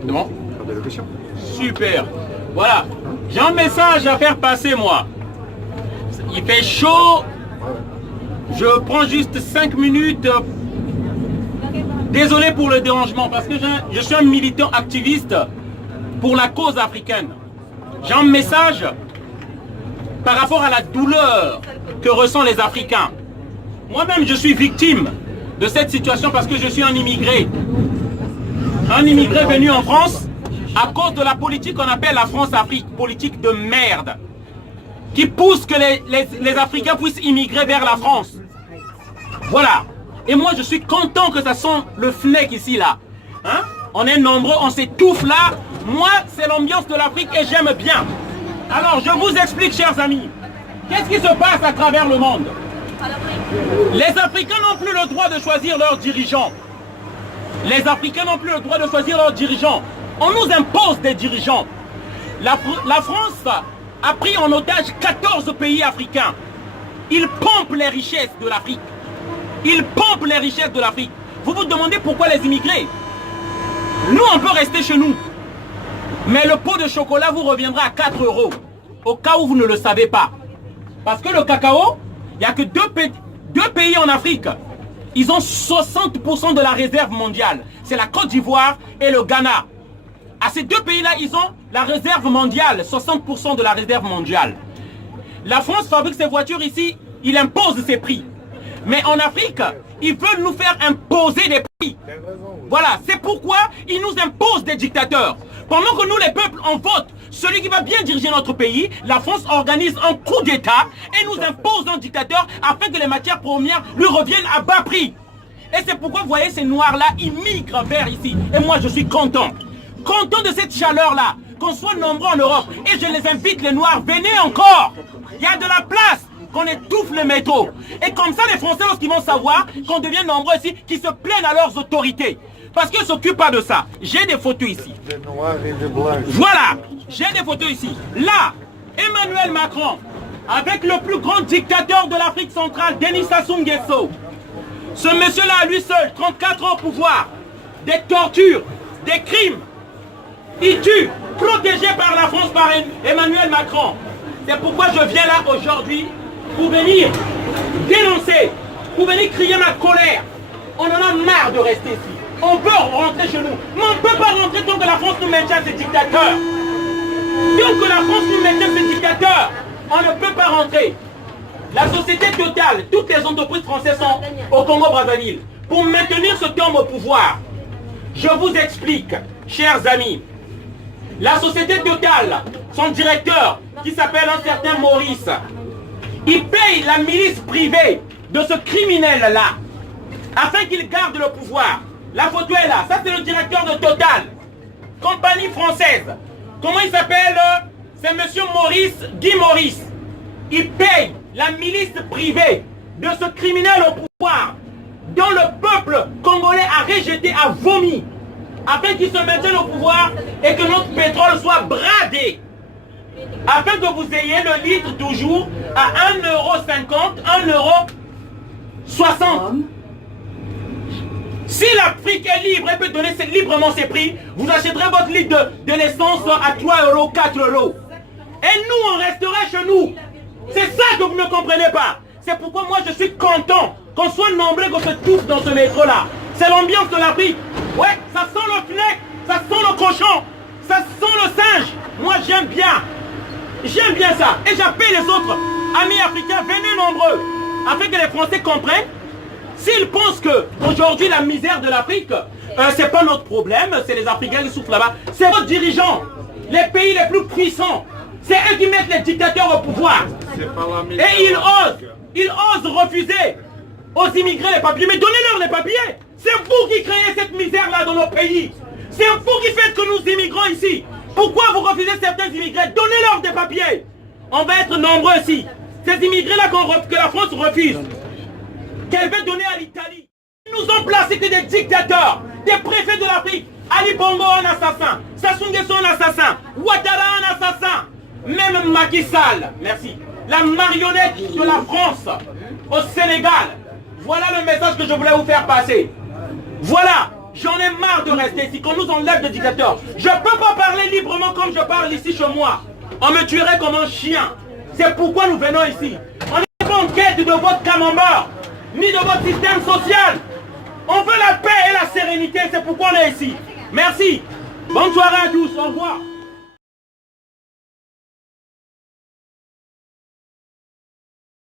C'est bon? Carte d'allocation. Super. Voilà. J'ai un message à faire passer, moi. Il fait chaud. Je prends juste 5 minutes. Désolé pour le dérangement, parce que je suis un militant activiste pour la cause africaine. J'ai un message par rapport à la douleur que ressentent les Africains. Moi-même, je suis victime de cette situation parce que je suis un immigré. Un immigré venu en France à cause de la politique qu'on appelle la France-Afrique, politique de merde, qui pousse que les Africains puissent immigrer vers la France. Voilà. Et moi, je suis content que ça sent le FNEC ici, là. Hein? On est nombreux, on s'étouffe là. Moi, c'est l'ambiance de l'Afrique et j'aime bien. Alors, je vous explique, chers amis. Qu'est-ce qui se passe à travers le monde? Les Africains n'ont plus le droit de choisir leurs dirigeants. Les Africains n'ont plus le droit de choisir leurs dirigeants. On nous impose des dirigeants. La France a pris en otage 14 pays africains. Ils pompent les richesses de l'Afrique. Ils pompent les richesses de l'Afrique. Vous vous demandez pourquoi les immigrés? Nous, on peut rester chez nous. Mais le pot de chocolat vous reviendra à 4 €. Au cas où vous ne le savez pas. Parce que le cacao, il n'y a que deux pays en Afrique. Ils ont 60% de la réserve mondiale. C'est la Côte d'Ivoire et le Ghana. À ces deux pays-là, ils ont la réserve mondiale. 60% de la réserve mondiale. La France fabrique ses voitures ici. Il impose ses prix. Mais en Afrique, ils veulent nous faire imposer des prix. Voilà, c'est pourquoi ils nous imposent des dictateurs. Pendant que nous, les peuples, on vote celui qui va bien diriger notre pays, la France organise un coup d'État et nous impose un dictateur afin que les matières premières lui reviennent à bas prix. Et c'est pourquoi, vous voyez, ces noirs-là, ils migrent vers ici. Et moi, je suis content. Content de cette chaleur-là, qu'on soit nombreux en Europe. Et je les invite, les noirs, venez encore. Il y a de la place. Qu'on étouffe le métro. Et comme ça, les Français, lorsqu'ils vont savoir qu'on devient nombreux ici, qui se plaignent à leurs autorités. Parce qu'ils ne s'occupent pas de ça. J'ai des photos ici. Voilà, j'ai des photos ici. Là, Emmanuel Macron, avec le plus grand dictateur de l'Afrique centrale, Denis Sassou Nguesso. Ce monsieur-là, à lui seul, 34 ans au pouvoir, des tortures, des crimes. Il tue, protégé par la France, par Emmanuel Macron. C'est pourquoi je viens là aujourd'hui pour venir dénoncer, pour venir crier ma colère. On en a marre de rester ici. On veut rentrer chez nous. Mais on ne peut pas rentrer tant que la France nous maintient ses dictateurs. Tant que la France nous maintient ses dictateurs, on ne peut pas rentrer. La société Total, toutes les entreprises françaises sont au Congo-Brazzaville. Pour maintenir ce terme au pouvoir, je vous explique, chers amis. La société Total, son directeur, qui s'appelle un certain Maurice, il paye la milice privée de ce criminel-là, afin qu'il garde le pouvoir. La photo est là, ça c'est le directeur de Total, compagnie française. Comment il s'appelle? C'est monsieur Maurice, Guy Maurice. Il paye la milice privée de ce criminel au pouvoir, dont le peuple congolais a rejeté, a vomi, afin qu'il se maintienne au pouvoir et que notre pétrole soit bradé. Afin que vous ayez le litre toujours à 1,50 €, 1,60 €. Si l'Afrique est libre et peut donner librement ses prix, vous achèterez votre litre de l'essence à 3 €, 4 €. Et nous, on resterait chez nous. C'est ça que vous ne comprenez pas. C'est pourquoi moi, je suis content qu'on soit nombreux, qu'on se touffe dans ce métro-là. C'est l'ambiance de l'Afrique. Ouais, ça sent le FNEC, ça sent le cochon, ça sent le singe. Moi, j'aime bien. J'aime bien ça. Et j'appelle les autres amis africains, venez nombreux, afin que les Français comprennent. S'ils pensent que aujourd'hui la misère de l'Afrique, c'est pas notre problème, c'est les Africains qui souffrent là-bas. C'est vos dirigeants, les pays les plus puissants. C'est eux qui mettent les dictateurs au pouvoir. Et ils osent refuser aux immigrés les papiers. Mais donnez-leur les papiers. C'est vous qui créez cette misère-là dans nos pays. C'est vous qui faites que nous immigrons ici. Pourquoi vous refusez certains immigrés? Donnez-leur des papiers. On va être nombreux ici. Ces immigrés-là que la France refuse, qu'elle veut donner à l'Italie. Ils nous ont placé que des dictateurs, des préfets de l'Afrique. Ali Bongo, un assassin. Sassou Nguesso, un assassin. Ouattara, un assassin. Même Macky Sall, merci. La marionnette de la France au Sénégal. Voilà le message que je voulais vous faire passer. Voilà. J'en ai marre de rester ici, qu'on nous enlève de dictateur. Je ne peux pas parler librement comme je parle ici chez moi. On me tuerait comme un chien. C'est pourquoi nous venons ici. On n'est pas en quête de votre camembert, ni de votre système social. On veut la paix et la sérénité, c'est pourquoi on est ici. Merci. Bonne soirée à tous. Au revoir.